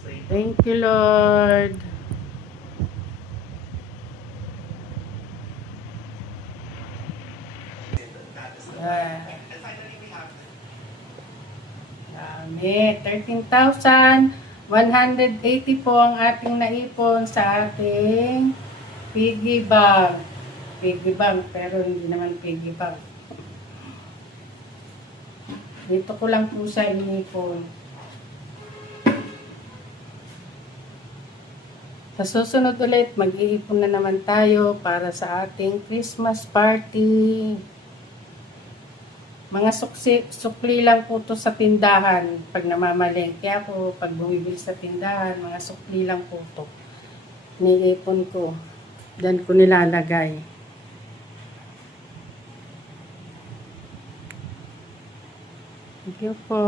Thank you, Lord. Dami. 13,180 po ang ating naipon sa ating piggy bank. Piggy bank, pero hindi naman piggy bank. Dito ko lang po sa inipon. Sa susunod ulit, mag-iipon na naman tayo para sa ating Christmas party. Mga sukli lang po to sa tindahan pag namamalengke ako, pag bumibili sa tindahan, mga sukli lang po to. Niipon ko. Diyan ko nilalagay. Thank you po.